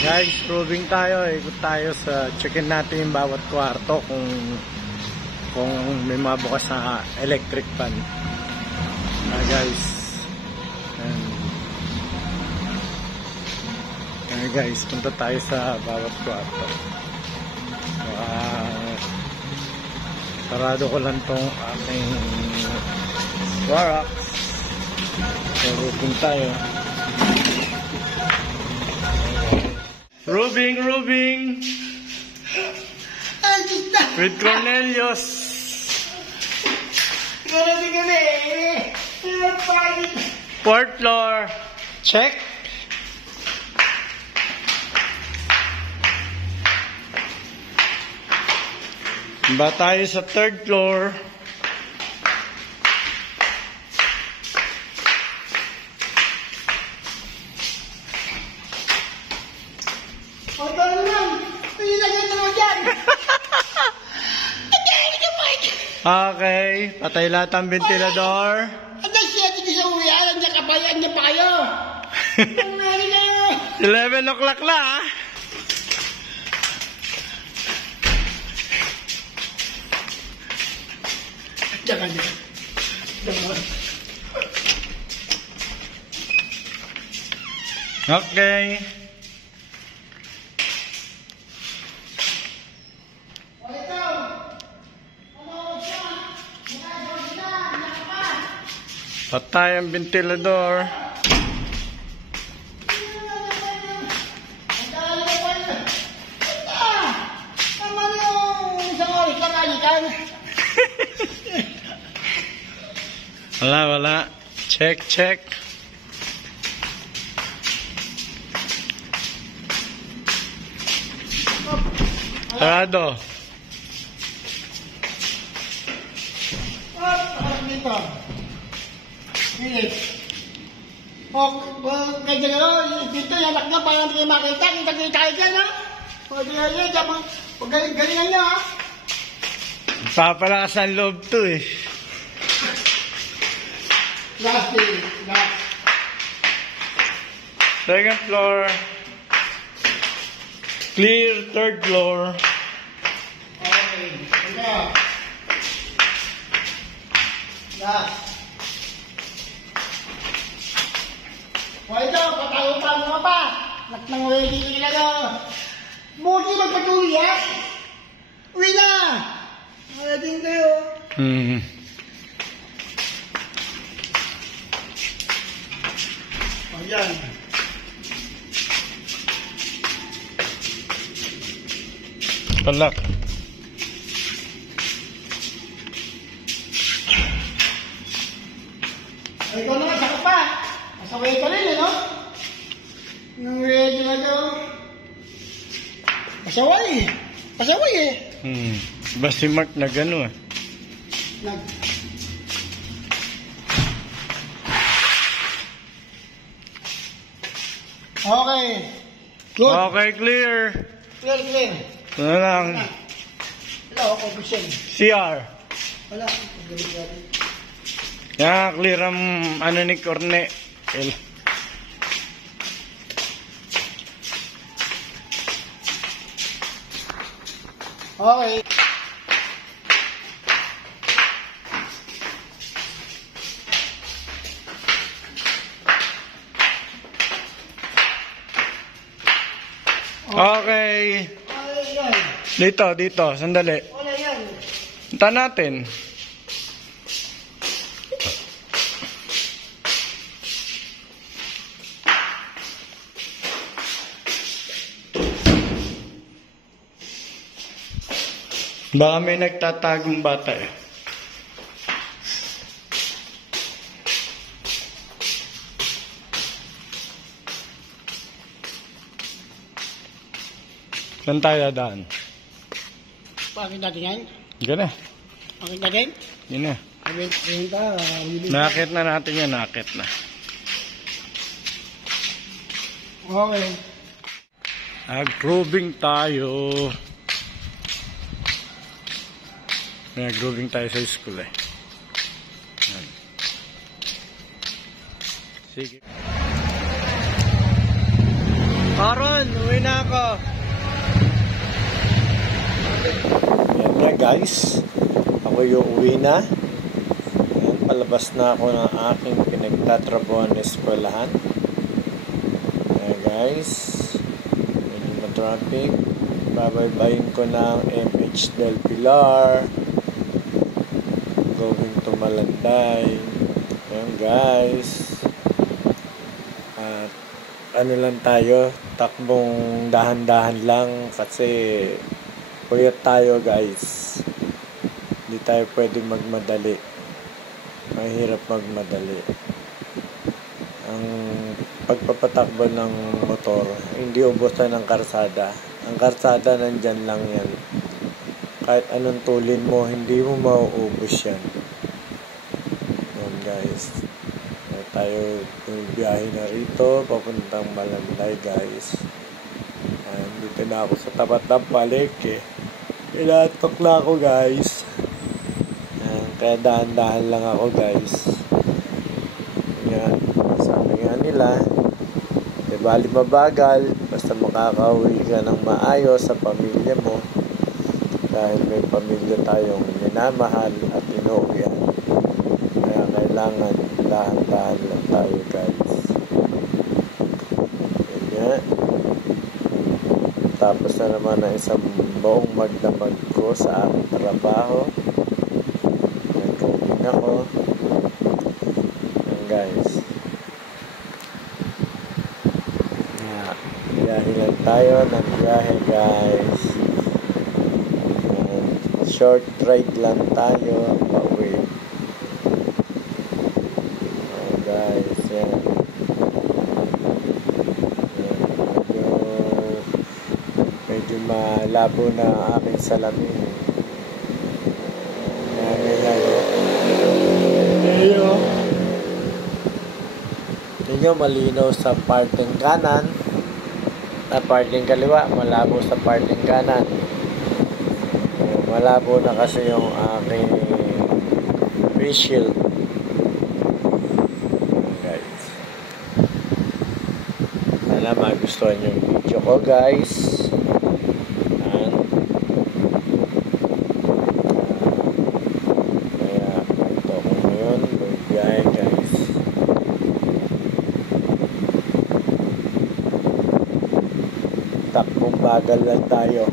Guys, proving tayo. Ikot tayo sa checkin natin yung bawat kwarto kung may mabukas na electric fan. Guys. Guys, punta tayo sa bawat kwarto. Sarado ko lang tong aking Warax. So, proving tayo. Rubing with Cornelius. Fourth floor. Check. Ba tayo sa third floor. Okay, patay lahat ang ventilador. Ano siya, hindi sa uwi, alam niya kabayan niya pa kayo. 11 o'clock na, ha? Jangan. Okay. Patay ang ventilador. Wala. Check. Sarado. Dito. Kaya gano'n, dito yung anak niya, parang hindi kayo makita, kita dyan, ha? Galingan niya, ha? Papalakas ang loob to, eh. Last. Second floor. Clear, third floor. Okay, ito. Last. O ito, patayo-tayo mo pa. Nang ready nila na. Buti magpatuloy, ha? Uwi na! Ready kayo. Ayan. Palak. Ay, ikaw naman, sakot pa. Masaway ka rin, no? Nang ready na daw. Pasaway, eh. Ba si Mark na gano'n, eh. Okay. Good. Okay, clear. Clear. Ano lang? Wala ako, official. CR. Wala. Yan, clear ang ano ni Corne. Okay. Okay. Dito, sandali. Wala yan. Punta natin. Baka may nagtatagong bata, eh. Saan tayo dadaan? Bakit natin yan? Diyan na. Bakit natin? Yun na. Nakit. Nakit na natin yan, nakit na. Okay. Nag-grooving tayo. Nag-grooving tayo sa school, eh. Yan. Sige. Aaron, uwi na ako. Yan nga guys. Ako yung uwi na. Yan, palabas na ako ng aking pinagtatrabuhan na eskwelahan. Yan guys. Medyo matraffic. Babaybayin ko ng MH Del Pilar. Going to Malanday. Yan guys. At ano lang tayo, takbong dahan-dahan lang kasi puyat tayo guys. Hindi tayo pwedeng magmadali. Mahirap magmadali. Ang pagpapatakbo ng motor, hindi ubusan ng karsada. Ang karsada nandyan lang yan. Kahit anong tulin mo, hindi mo mauubos yan. Yan guys. Tayo biyahe na rito papuntang Malanday guys. Dito na ako sa tapat ng palengke. Ilatok na ako guys. Kaya dahan-dahan lang ako guys. Yan. Sabi nga nila, di bali mabagal basta makakauwi ka ng maayos sa pamilya mo dahil may pamilya tayong minamahal at inuuwian. Kaya kailangan dahan-dahan lang tayo guys. Yan. Tapos na naman ang isang buong magdamag ko sa aking trabaho. Nag-uwi ako. Yan guys. Yan. Biyahe lang tayo ng biyahe guys. Yan. Short ride lang tayo pauwi. Guys, yan. Medyo malabo na ang aking salamin. Yan. Tingnan malinaw sa parting kanan at parting kaliwa, malabo sa parting kanan. Malabo na kasi yung aking windshield. Sana magustuhan yung video ko guys. Kaya ito ko ngayon biyahe guys. Takbong bagal lang tayo.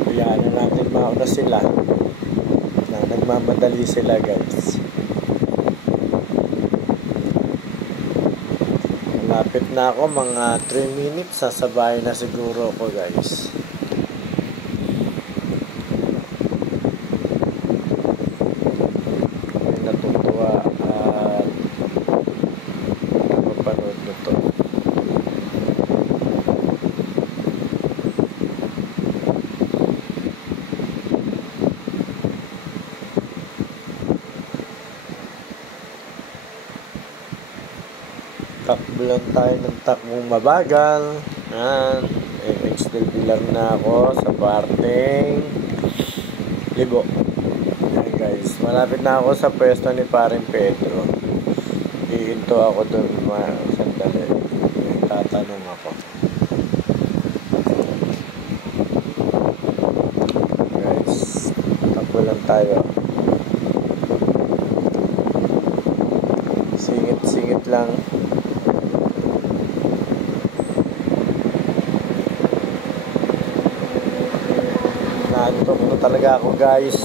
Kaya na natin mauna sila na nagmamadali sila guys. Lapit na ako, mga 3 minutes, sasabay na siguro ako guys. May natutuwa at mapanood nito. Takbo lang tayo ng takbong mabagal. MH Del Pilar na ako sa parting Libo. Yan guys, malapit na ako sa pwesto ni Paring Pedro. Ihinto ako doon sandali. May tatanong ako. Guys, takbo lang tayo. Singit-singit lang. Naantok na talaga ako guys.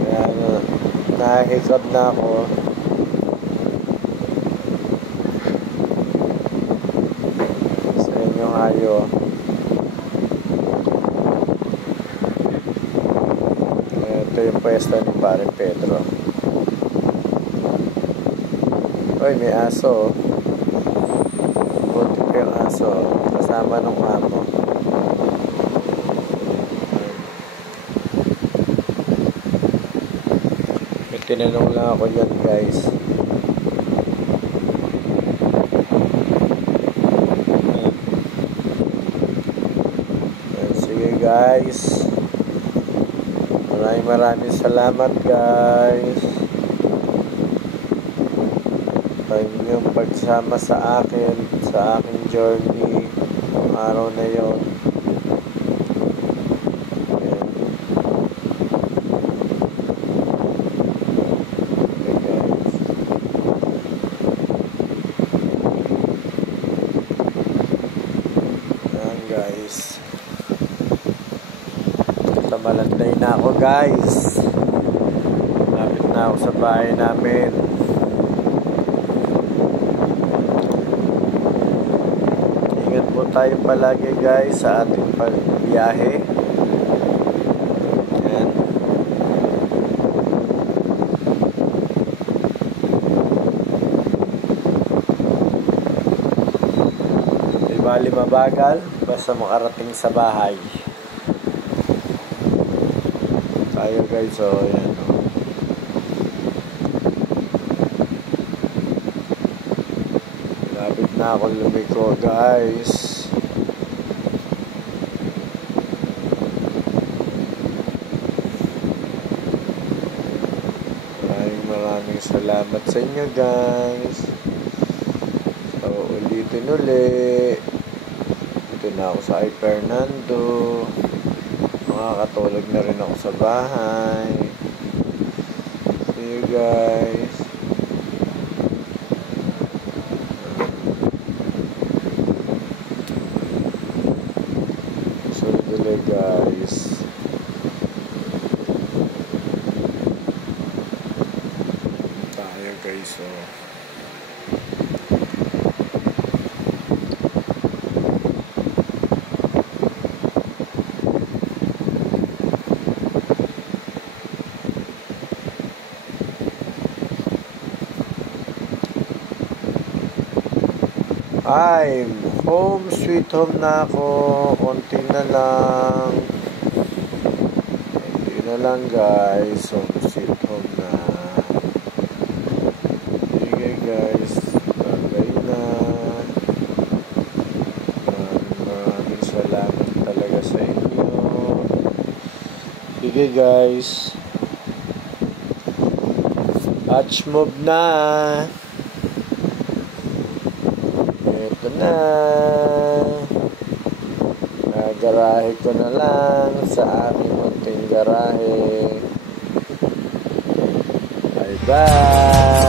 Kaya nahikab na ako. Sa inyong ayo. Ito yung pwesto ni Paring Pedro. Oy, may aso. Buti ko yung aso. Kasama ng amo. May tinanong lang ako dyan guys. Sige guys. Maraming salamat guys sa inyong pagsama sa akin, sa aking journey ng araw na yon. Guys, malanday na ako guys, lapit na ako sa bahay namin. Ingat po tayo palagi guys sa ating pagbiyahe. Yan. Di bali mabagal basta makarating sa bahay tayo guys. So yan, lapit na ako lumiko guys. Maraming salamat sa inyo guys. So ulitin uli, dito na ako sa Fernando. Makakatulog na rin ako sa bahay. See you guys. So dili guys. Tayo guys. So I'm home sweet home na ako. Konti na lang guys. Home sweet home na. Sige guys, bagay na. Maraming salamat talaga sa inyo. Sige guys, touch move na. Ito na, garahe ko na lang sa aking munting garahe. Bye bye.